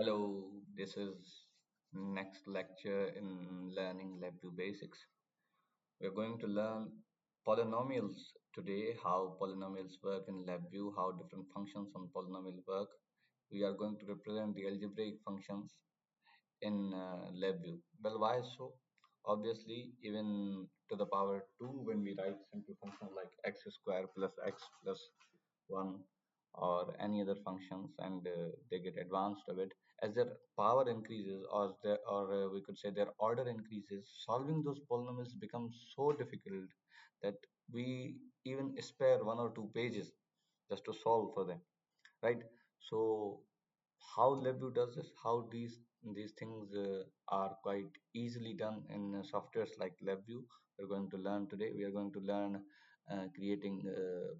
Hello, this is next lecture in learning LabVIEW basics. We're going to learn polynomials today, how polynomials work in LabVIEW, how different functions on polynomial work. We are going to represent the algebraic functions in LabVIEW. Well, why so? Obviously, even to the power 2, when we write simple function like x square plus x plus 1 or any other functions and they get advanced a bit as their power increases or we could say their order increases, solving those polynomials becomes so difficult that we even spare 1 or 2 pages just to solve for them, right? So how LabVIEW does this, how these things are quite easily done in softwares like LabVIEW. We're going to learn today. We are going to learn creating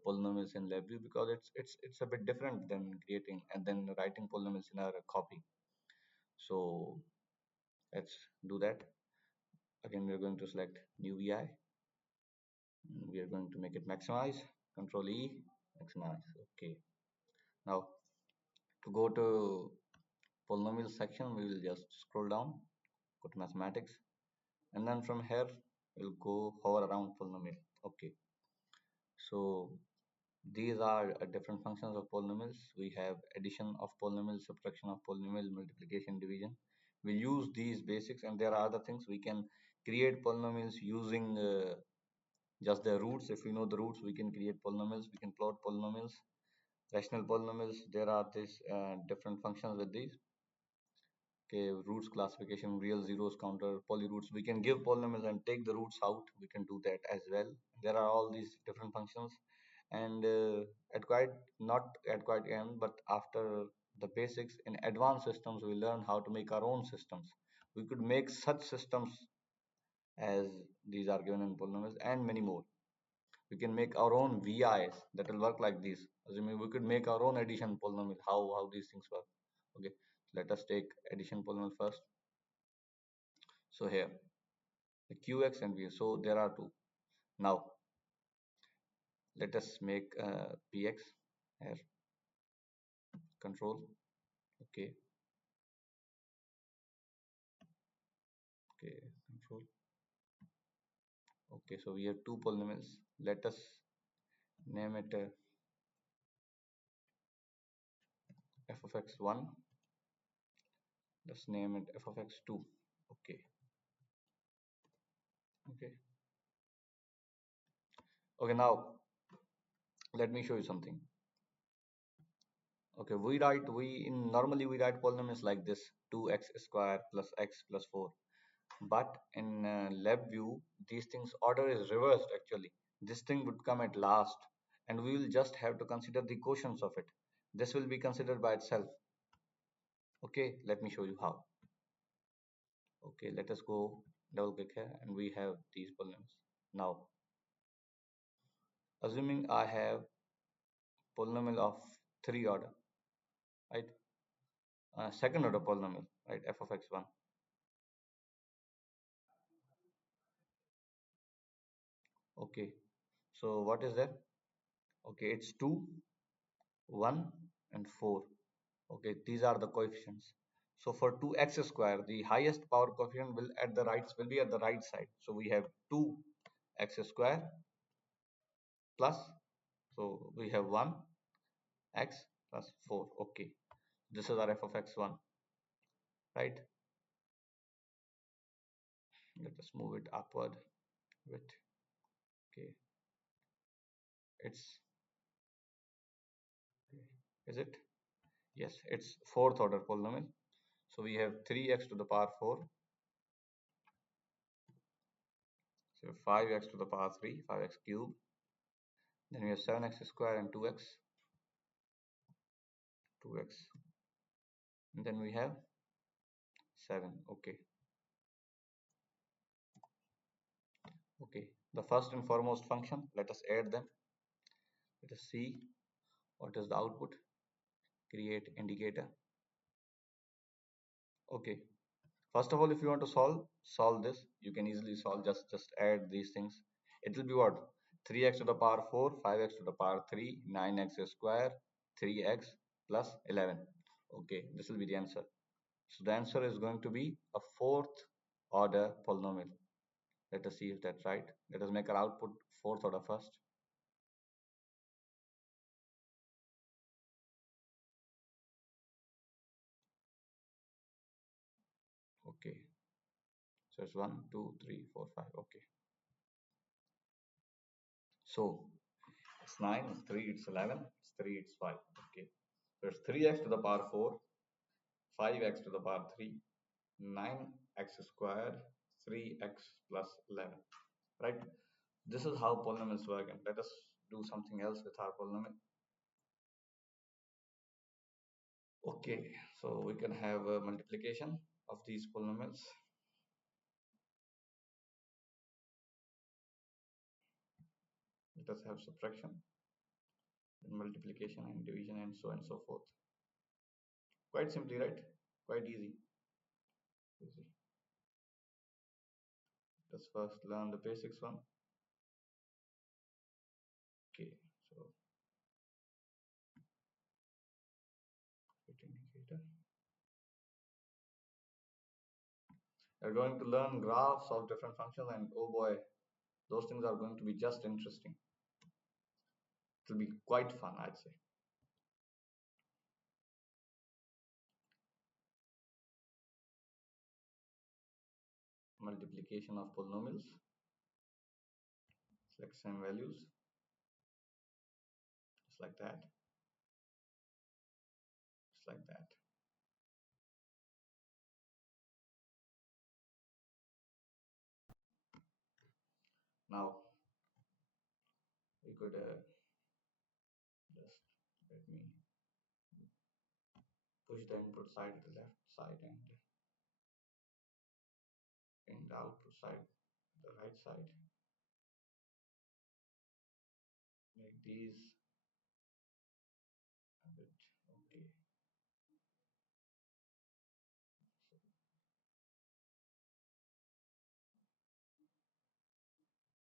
polynomials in LabVIEW because it's a bit different than creating and then writing polynomials in our copy. So let's do that. Again, we're going to select new VI. We are going to make it maximize. Control E, maximize. Okay. Now to go to polynomial section, we will just scroll down, go to mathematics, and then from here we'll go hover around polynomial. Okay, so these are different functions of polynomials. We have addition of polynomials, subtraction of polynomial, multiplication, division. We'll use these basics, and there are other things. We can create polynomials using just the roots. If we know the roots, we can create polynomials. We can plot polynomials, rational polynomials. There are these different functions with these. Okay, roots classification, real zeros counter, polyroots. We can give polynomials and take the roots out. We can do that as well. There are all these different functions, and at quite not at quite end, but after the basics in advanced systems, we learn how to make our own systems. We could make such systems as these are given in polynomials and many more. We can make our own VIs that will work like this. Assuming we could make our own addition polynomial. How these things work? Okay, let us take addition polynomial first. So here the qx and v. So there are two. Now let us make px here. Control. Okay. Okay. Control. Okay. So we have two polynomials. Let us name it f of x1. Let's name it f of x2. Okay. Okay. Okay. Now let me show you something. Okay, normally we write polynomials like this: 2x square plus x plus 4. But in LabVIEW, these things order is reversed actually. This thing would come at last, and we will just have to consider the quotients of it. This will be considered by itself. Okay, let me show you how. Okay, let us go double click here, and we have these polynomials. Now, assuming I have polynomial of 3 order, right? Second order polynomial, right? F of x1. Okay, so what is that? Okay, it's 2, 1, and 4. Okay, these are the coefficients. So for 2x square, the highest power coefficient will be at the right side. So we have 2x square plus, so we have 1x plus 4. Okay, this is our f of x1, right? Let us move it upward with, okay, it's, is it? Yes, it's fourth order polynomial. So we have 3x to the power 4. So 5x to the power 3, 5x cube. Then we have 7x square and 2x, 2x. And then we have 7. Okay. Okay. The first and foremost function, let us add them. Let us see what is the output. Create indicator. Okay. First of all, if you want to solve this, you can easily solve. Just add these things. It will be what? 3x to the power 4, 5x to the power 3, 9x square, 3x plus 11. Okay, this will be the answer. So the answer is going to be a fourth order polynomial. Let us see if that's right. Let us make our output fourth order first. Okay. So it's 1, 2, 3, 4, 5. Okay. So it's 9, it's 3, it's 11, it's 3, it's 5. Okay. So it's 3x to the power 4, 5x to the power 3, 9x squared, 3x plus 11. Right? This is how polynomials work. And let us do something else with our polynomial. Okay. So we can have a multiplication of these polynomials. Let us have subtraction, and multiplication and division and so forth. Quite simply, right? Quite easy. Easy. Let's first learn the basics one. Okay, so indicator. We're going to learn graphs of different functions, and oh boy, those things are going to be just interesting. It will be quite fun, I'd say. Multiplication of polynomials. Select same values, just like that. Just like that. Now we could just let me push the input side to the left side and bring the output side to the right side. Make these a bit okay.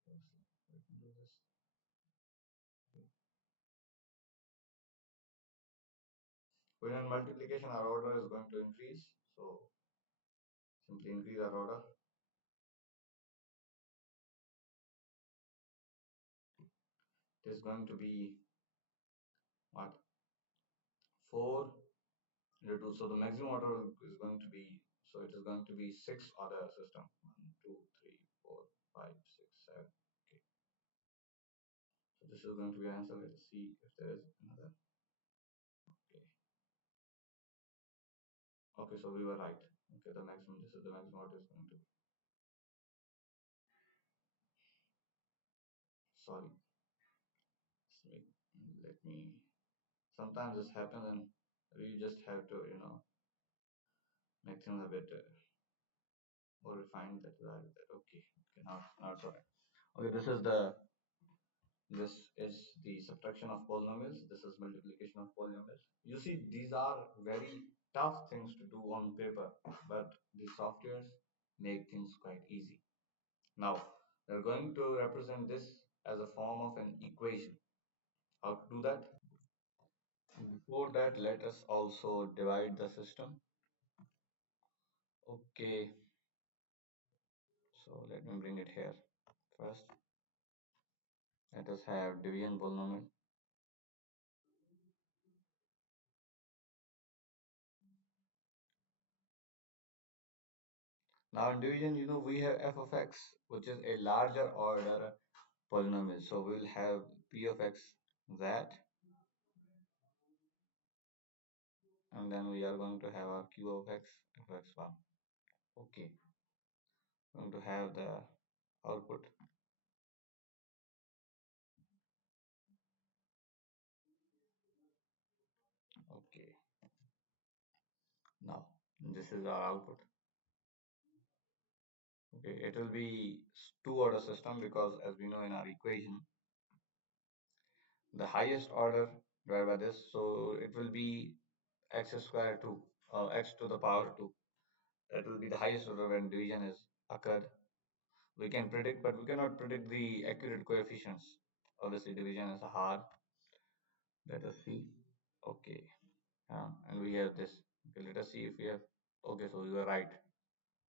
So let me do this. When in multiplication, our order is going to increase. So simply increase our order. It is going to be what? 4 into 2. So the maximum order is going to be, so it is going to be 6 order system. 1, 2, 3, 4, 5, 6, 7. Okay. So this is going to be answer. Let's see if there is another. Okay. Okay, so we were right. Okay, the maximum, this is the maximum order is going to be. Sorry. Let me, sometimes this happens and we just have to, make things a bit more refined that okay, now it's alright. Okay, this is the subtraction of polynomials. This is multiplication of polynomials. You see, these are very tough things to do on paper, but the softwares make things quite easy. Now we're going to represent this as a form of an equation. How to do that? Before that, let us also divide the system. Okay, so let me bring it here first. Let us have division polynomial. Now in division, we have f of x, which is a larger order polynomial. So we'll have p of x that, and then we are going to have our q of x, f of x1. Okay, going to have the output. Okay, now this is our output. Okay, it will be two order system because as we know in our equation, the highest order divided by this, so it will be x square 2 or x to the power 2. That will be the highest order when division is occurred. We can predict, but we cannot predict the accurate coefficients. Obviously division is hard. Let us see. Okay, and we have this. Okay, let us see if we have Okay, so you are right.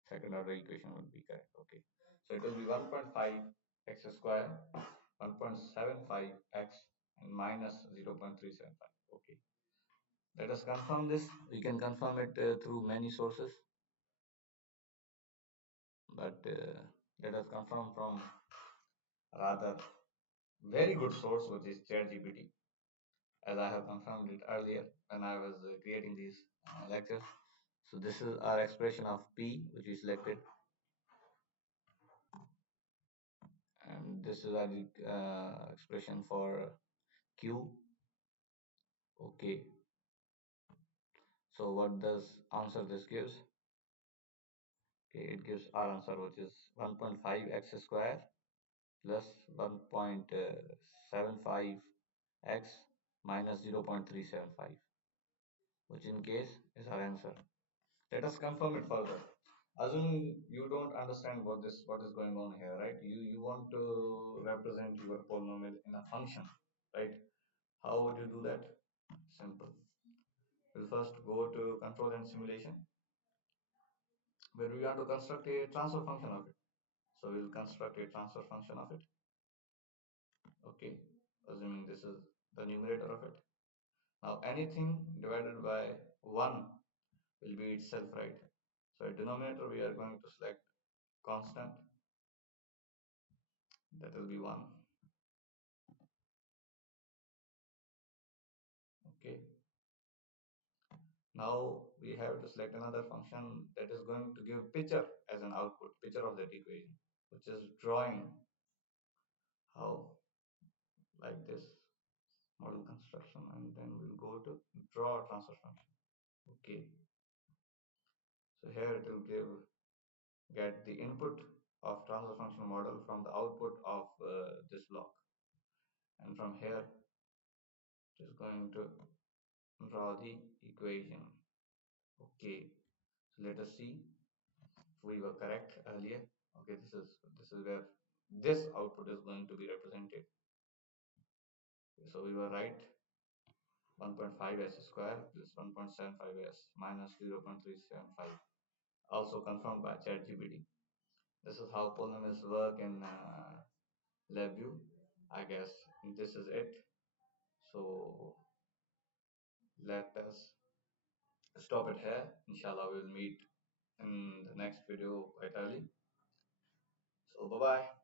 Second order equation would be correct. Okay. So it will be 1.5 x square, 1.75 x and minus 0.375. Okay. Let us confirm this. We can confirm it through many sources, but let us confirm from rather very good source, which is ChatGPT, as I have confirmed it earlier when I was creating these lectures. So this is our expression of P, which we selected, and this is our expression for Q. Okay. So what does answer this gives? Okay, it gives our answer, which is 1.5 x square plus 1.75 x minus 0.375, which in case is our answer. Let us confirm it further. Assume you don't understand what is going on here, right? You want to represent your polynomial in a function, right? How would you do that? Simple. We'll first go to control and simulation, where we want to construct a transfer function of it. So we'll construct a transfer function of it. Okay, assuming this is the numerator of it. Now anything divided by 1 will be itself, right? So at denominator we are going to select constant, that will be 1. Okay, now we have to select another function that is going to give picture as an output, picture of that equation, which is drawing. How? Like this, model construction, and then we'll go to draw transfer function. Okay, so here it will get the input of transfer function model from the output of this block, and from here it is going to draw the equation. Okay, so let us see if we were correct earlier. Okay, this is where this output is going to be represented. Okay, so we were right. 1.5 s square plus 1.75 s minus 0.375, also confirmed by ChatGPT. This is how polynomials work in LabVIEW. I guess this is it. So let us stop it here. Inshallah, we will meet in the next video quite early. So bye bye.